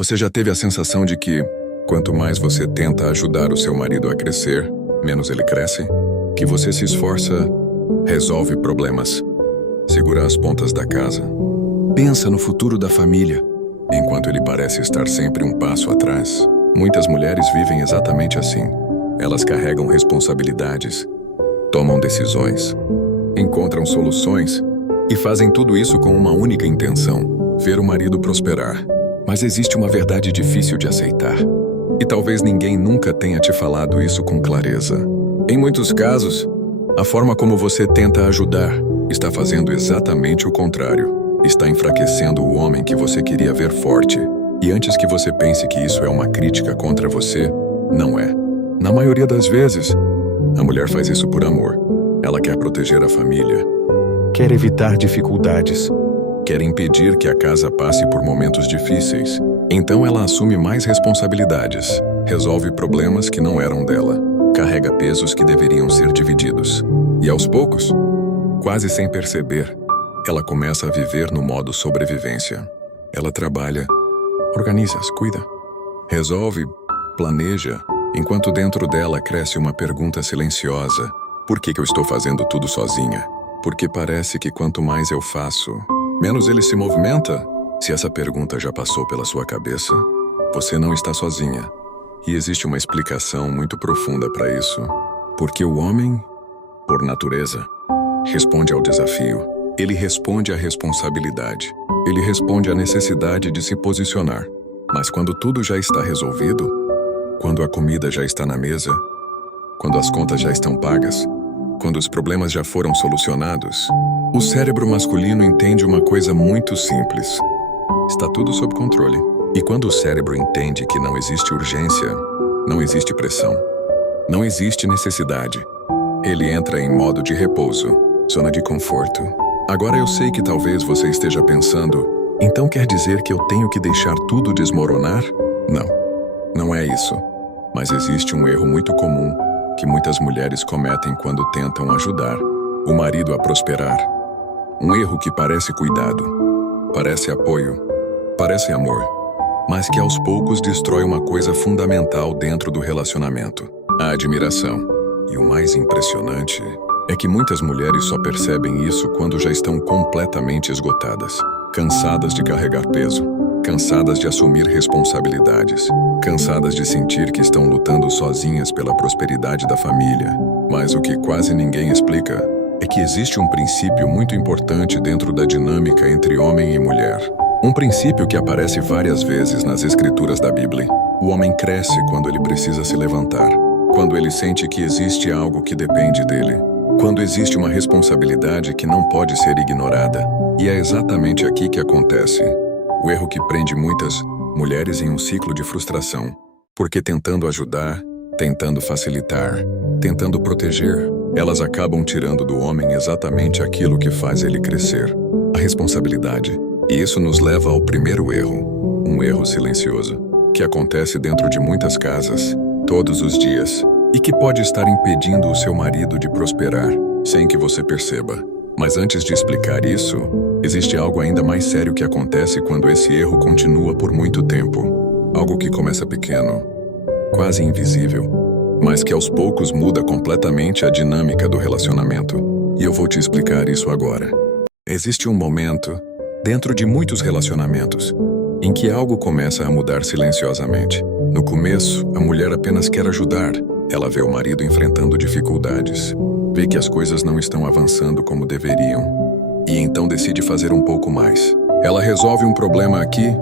Você já teve a sensação de que, quanto mais você tenta ajudar o seu marido a crescer, menos ele cresce? Que você se esforça, resolve problemas, segura as pontas da casa, pensa no futuro da família, enquanto ele parece estar sempre um passo atrás? Muitas mulheres vivem exatamente assim. Elas carregam responsabilidades, tomam decisões, encontram soluções e fazem tudo isso com uma única intenção: ver o marido prosperar. Mas existe uma verdade difícil de aceitar. E talvez ninguém nunca tenha te falado isso com clareza. Em muitos casos, a forma como você tenta ajudar está fazendo exatamente o contrário. Está enfraquecendo o homem que você queria ver forte. E antes que você pense que isso é uma crítica contra você, não é. Na maioria das vezes, a mulher faz isso por amor. Ela quer proteger a família, quer evitar dificuldades, quer impedir que a casa passe por momentos difíceis. Então ela assume mais responsabilidades, resolve problemas que não eram dela, carrega pesos que deveriam ser divididos. E aos poucos, quase sem perceber, ela começa a viver no modo sobrevivência. Ela trabalha, organiza, cuida, resolve, planeja, enquanto dentro dela cresce uma pergunta silenciosa: por que eu estou fazendo tudo sozinha? Porque parece que quanto mais eu faço, menos ele se movimenta? Se essa pergunta já passou pela sua cabeça, você não está sozinha. E existe uma explicação muito profunda para isso. Porque o homem, por natureza, responde ao desafio. Ele responde à responsabilidade. Ele responde à necessidade de se posicionar. Mas quando tudo já está resolvido, quando a comida já está na mesa, quando as contas já estão pagas, quando os problemas já foram solucionados, o cérebro masculino entende uma coisa muito simples: está tudo sob controle. E quando o cérebro entende que não existe urgência, não existe pressão, não existe necessidade, ele entra em modo de repouso, zona de conforto. Agora eu sei que talvez você esteja pensando: então quer dizer que eu tenho que deixar tudo desmoronar? Não, não é isso. Mas existe um erro muito comum que muitas mulheres cometem quando tentam ajudar o marido a prosperar. Um erro que parece cuidado, parece apoio, parece amor, mas que aos poucos destrói uma coisa fundamental dentro do relacionamento: a admiração. E o mais impressionante é que muitas mulheres só percebem isso quando já estão completamente esgotadas, cansadas de carregar peso, cansadas de assumir responsabilidades, cansadas de sentir que estão lutando sozinhas pela prosperidade da família. Mas o que quase ninguém explica é que existe um princípio muito importante dentro da dinâmica entre homem e mulher. Um princípio que aparece várias vezes nas escrituras da Bíblia. O homem cresce quando ele precisa se levantar, quando ele sente que existe algo que depende dele, quando existe uma responsabilidade que não pode ser ignorada. E é exatamente aqui que acontece o erro que prende muitas mulheres em um ciclo de frustração. Porque tentando ajudar, tentando facilitar, tentando proteger, elas acabam tirando do homem exatamente aquilo que faz ele crescer: a responsabilidade. E isso nos leva ao primeiro erro, um erro silencioso, que acontece dentro de muitas casas, todos os dias, e que pode estar impedindo o seu marido de prosperar, sem que você perceba. Mas antes de explicar isso, existe algo ainda mais sério que acontece quando esse erro continua por muito tempo. Algo que começa pequeno, quase invisível, mas que aos poucos muda completamente a dinâmica do relacionamento. E eu vou te explicar isso agora. Existe um momento, dentro de muitos relacionamentos, em que algo começa a mudar silenciosamente. No começo, a mulher apenas quer ajudar. Ela vê o marido enfrentando dificuldades, vê que as coisas não estão avançando como deveriam, e então decide fazer um pouco mais. Ela resolve um problema aqui,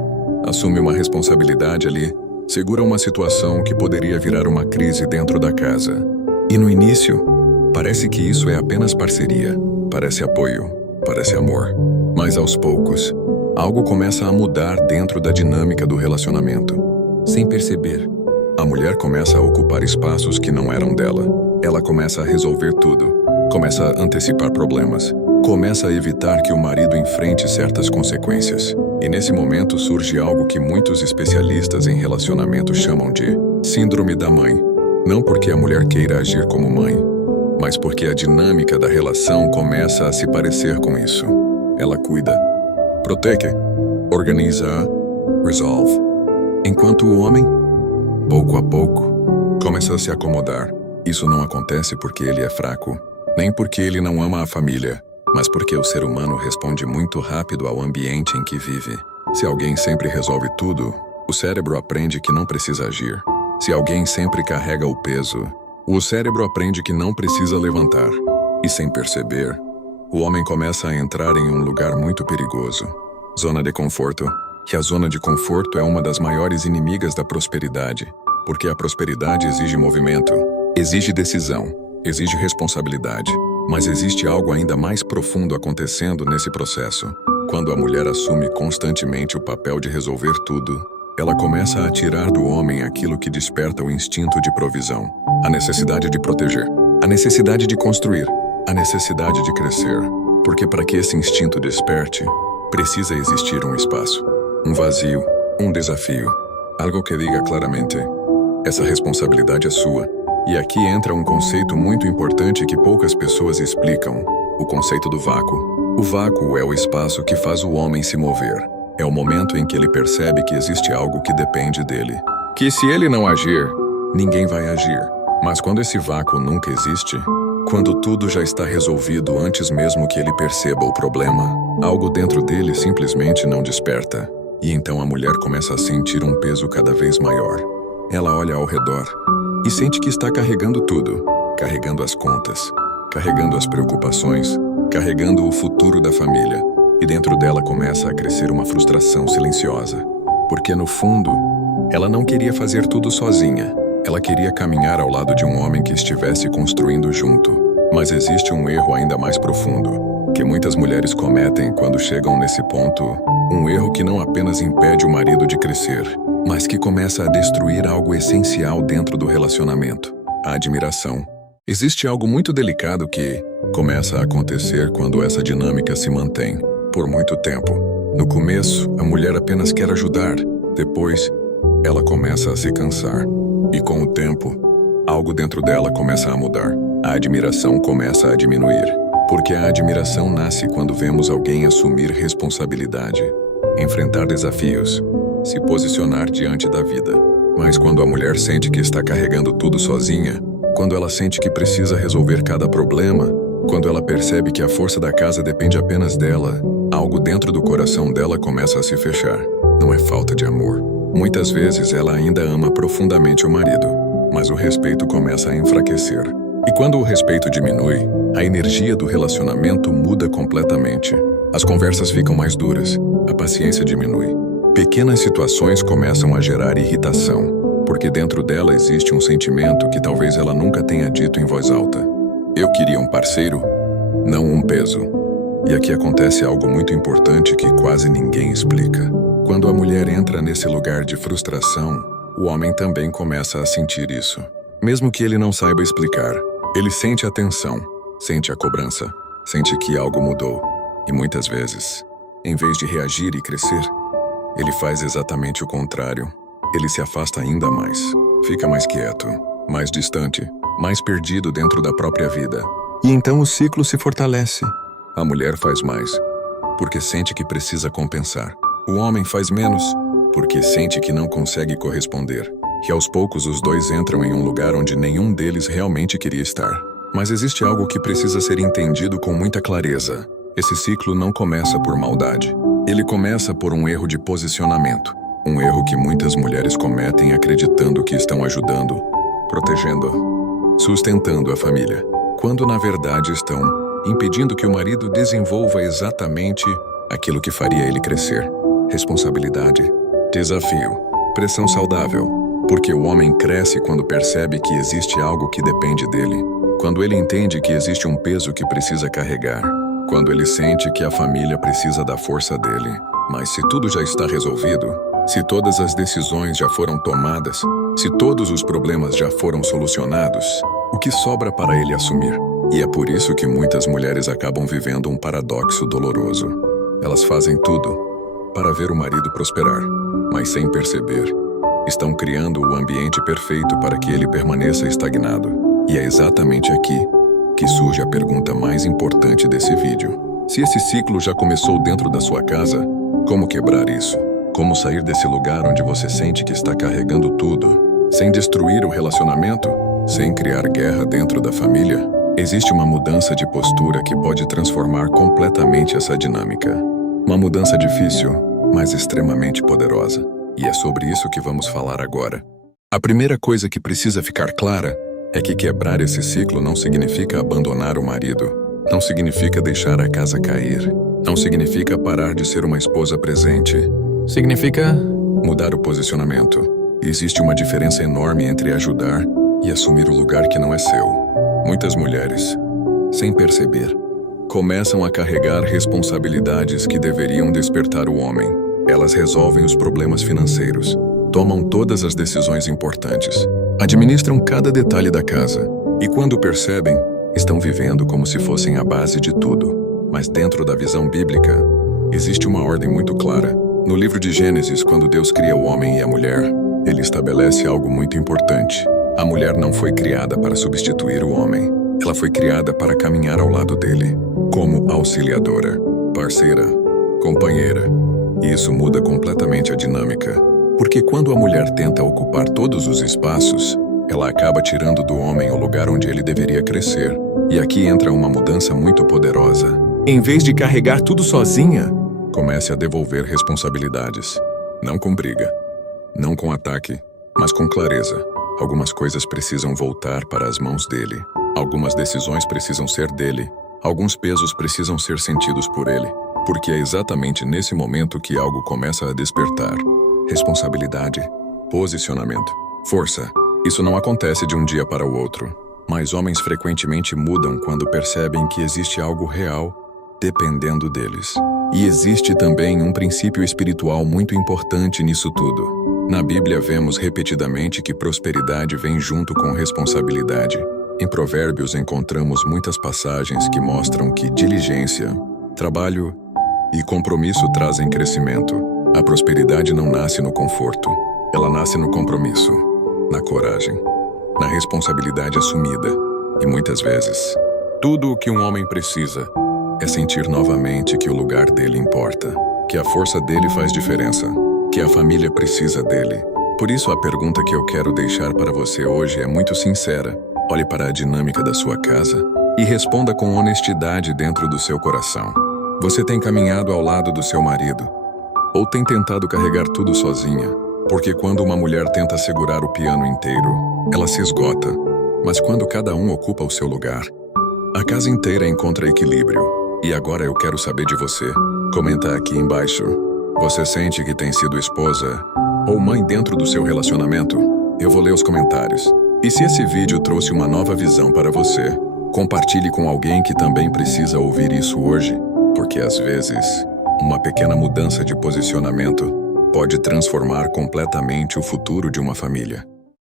assume uma responsabilidade ali, segura uma situação que poderia virar uma crise dentro da casa. E no início, parece que isso é apenas parceria, parece apoio, parece amor. Mas aos poucos, algo começa a mudar dentro da dinâmica do relacionamento. Sem perceber, a mulher começa a ocupar espaços que não eram dela. Ela começa a resolver tudo, começa a antecipar problemas, começa a evitar que o marido enfrente certas consequências. E nesse momento surge algo que muitos especialistas em relacionamento chamam de síndrome da mãe. Não porque a mulher queira agir como mãe, mas porque a dinâmica da relação começa a se parecer com isso. Ela cuida, protege, organiza, resolve. enquanto o homem, pouco a pouco, começa a se acomodar. Isso não acontece porque ele é fraco, nem porque ele não ama a família, mas porque o ser humano responde muito rápido ao ambiente em que vive. Se alguém sempre resolve tudo, o cérebro aprende que não precisa agir. Se alguém sempre carrega o peso, o cérebro aprende que não precisa levantar. E sem perceber, o homem começa a entrar em um lugar muito perigoso. Zona de conforto. Que a zona de conforto é uma das maiores inimigas da prosperidade, porque a prosperidade exige movimento, exige decisão, exige responsabilidade. Mas existe algo ainda mais profundo acontecendo nesse processo. Quando a mulher assume constantemente o papel de resolver tudo, ela começa a tirar do homem aquilo que desperta o instinto de provisão, a necessidade de proteger, a necessidade de construir, a necessidade de crescer. Porque para que esse instinto desperte, precisa existir um espaço, um vazio, um desafio, algo que diga claramente: essa responsabilidade é sua. E aqui entra um conceito muito importante que poucas pessoas explicam: o conceito do vácuo. O vácuo é o espaço que faz o homem se mover. É o momento em que ele percebe que existe algo que depende dele. Que se ele não agir, ninguém vai agir. Mas quando esse vácuo nunca existe, quando tudo já está resolvido antes mesmo que ele perceba o problema, algo dentro dele simplesmente não desperta. E então a mulher começa a sentir um peso cada vez maior. Ela olha ao redor e sente que está carregando tudo, carregando as contas, carregando as preocupações, carregando o futuro da família. E dentro dela começa a crescer uma frustração silenciosa. Porque no fundo, ela não queria fazer tudo sozinha. Ela queria caminhar ao lado de um homem que estivesse construindo junto. Mas existe um erro ainda mais profundo, que muitas mulheres cometem quando chegam nesse ponto. Um erro que não apenas impede o marido de crescer, mas que começa a destruir algo essencial dentro do relacionamento: a admiração. Existe algo muito delicado que começa a acontecer quando essa dinâmica se mantém por muito tempo. No começo, a mulher apenas quer ajudar. Depois, ela começa a se cansar. E com o tempo, algo dentro dela começa a mudar. A admiração começa a diminuir. Porque a admiração nasce quando vemos alguém assumir responsabilidade, enfrentar desafios, se posicionar diante da vida. Mas quando a mulher sente que está carregando tudo sozinha, quando ela sente que precisa resolver cada problema, quando ela percebe que a força da casa depende apenas dela, algo dentro do coração dela começa a se fechar. Não é falta de amor. Muitas vezes ela ainda ama profundamente o marido, mas o respeito começa a enfraquecer. E quando o respeito diminui, a energia do relacionamento muda completamente. As conversas ficam mais duras, a paciência diminui. Pequenas situações começam a gerar irritação, porque dentro dela existe um sentimento que talvez ela nunca tenha dito em voz alta: eu queria um parceiro, não um peso. E aqui acontece algo muito importante que quase ninguém explica. Quando a mulher entra nesse lugar de frustração, o homem também começa a sentir isso. Mesmo que ele não saiba explicar, ele sente a tensão, sente a cobrança, sente que algo mudou. E muitas vezes, em vez de reagir e crescer, ele faz exatamente o contrário. Ele se afasta ainda mais, fica mais quieto, mais distante, mais perdido dentro da própria vida. E então o ciclo se fortalece. A mulher faz mais, porque sente que precisa compensar. O homem faz menos, porque sente que não consegue corresponder. Que aos poucos os dois entram em um lugar onde nenhum deles realmente queria estar. Mas existe algo que precisa ser entendido com muita clareza. Esse ciclo não começa por maldade. Ele começa por um erro de posicionamento. Um erro que muitas mulheres cometem acreditando que estão ajudando, protegendo, sustentando a família, quando na verdade estão impedindo que o marido desenvolva exatamente aquilo que faria ele crescer. Responsabilidade, desafio, pressão saudável. Porque o homem cresce quando percebe que existe algo que depende dele, quando ele entende que existe um peso que precisa carregar, quando ele sente que a família precisa da força dele. Mas se tudo já está resolvido, se todas as decisões já foram tomadas, se todos os problemas já foram solucionados, o que sobra para ele assumir? E é por isso que muitas mulheres acabam vivendo um paradoxo doloroso. Elas fazem tudo para ver o marido prosperar, mas sem perceber, estão criando o ambiente perfeito para que ele permaneça estagnado. E é exatamente aqui que surge a pergunta mais importante desse vídeo. Se esse ciclo já começou dentro da sua casa, como quebrar isso? Como sair desse lugar onde você sente que está carregando tudo, sem destruir o relacionamento, sem criar guerra dentro da família? Existe uma mudança de postura que pode transformar completamente essa dinâmica. Uma mudança difícil, mas extremamente poderosa. E é sobre isso que vamos falar agora. A primeira coisa que precisa ficar clara é que quebrar esse ciclo não significa abandonar o marido, não significa deixar a casa cair, não significa parar de ser uma esposa presente. Significa mudar o posicionamento. Existe uma diferença enorme entre ajudar e assumir o lugar que não é seu. Muitas mulheres, sem perceber, começam a carregar responsabilidades que deveriam despertar o homem. Elas resolvem os problemas financeiros, tomam todas as decisões importantes, administram cada detalhe da casa e, quando percebem, estão vivendo como se fossem a base de tudo. Mas dentro da visão bíblica, existe uma ordem muito clara. No livro de Gênesis, quando Deus cria o homem e a mulher, ele estabelece algo muito importante. A mulher não foi criada para substituir o homem. Ela foi criada para caminhar ao lado dele, como auxiliadora, parceira, companheira. E isso muda completamente a dinâmica, porque quando a mulher tenta ocupar todos os espaços, ela acaba tirando do homem o lugar onde ele deveria crescer. E aqui entra uma mudança muito poderosa. Em vez de carregar tudo sozinha, comece a devolver responsabilidades. Não com briga, não com ataque, mas com clareza. Algumas coisas precisam voltar para as mãos dele. Algumas decisões precisam ser dele. Alguns pesos precisam ser sentidos por ele. Porque é exatamente nesse momento que algo começa a despertar. Responsabilidade, posicionamento, força. Isso não acontece de um dia para o outro. Mas homens frequentemente mudam quando percebem que existe algo real dependendo deles. E existe também um princípio espiritual muito importante nisso tudo. Na Bíblia vemos repetidamente que prosperidade vem junto com responsabilidade. Em Provérbios encontramos muitas passagens que mostram que diligência, trabalho e compromisso trazem crescimento. A prosperidade não nasce no conforto, ela nasce no compromisso, na coragem, na responsabilidade assumida. E muitas vezes, tudo o que um homem precisa é sentir novamente que o lugar dele importa, que a força dele faz diferença, que a família precisa dele. Por isso a pergunta que eu quero deixar para você hoje é muito sincera. Olhe para a dinâmica da sua casa e responda com honestidade dentro do seu coração. Você tem caminhado ao lado do seu marido? Ou tem tentado carregar tudo sozinha? Porque quando uma mulher tenta segurar o piano inteiro, ela se esgota. Mas quando cada um ocupa o seu lugar, a casa inteira encontra equilíbrio. E agora eu quero saber de você. Comenta aqui embaixo. Você sente que tem sido esposa ou mãe dentro do seu relacionamento? Eu vou ler os comentários. E se esse vídeo trouxe uma nova visão para você, compartilhe com alguém que também precisa ouvir isso hoje, porque às vezes, uma pequena mudança de posicionamento pode transformar completamente o futuro de uma família.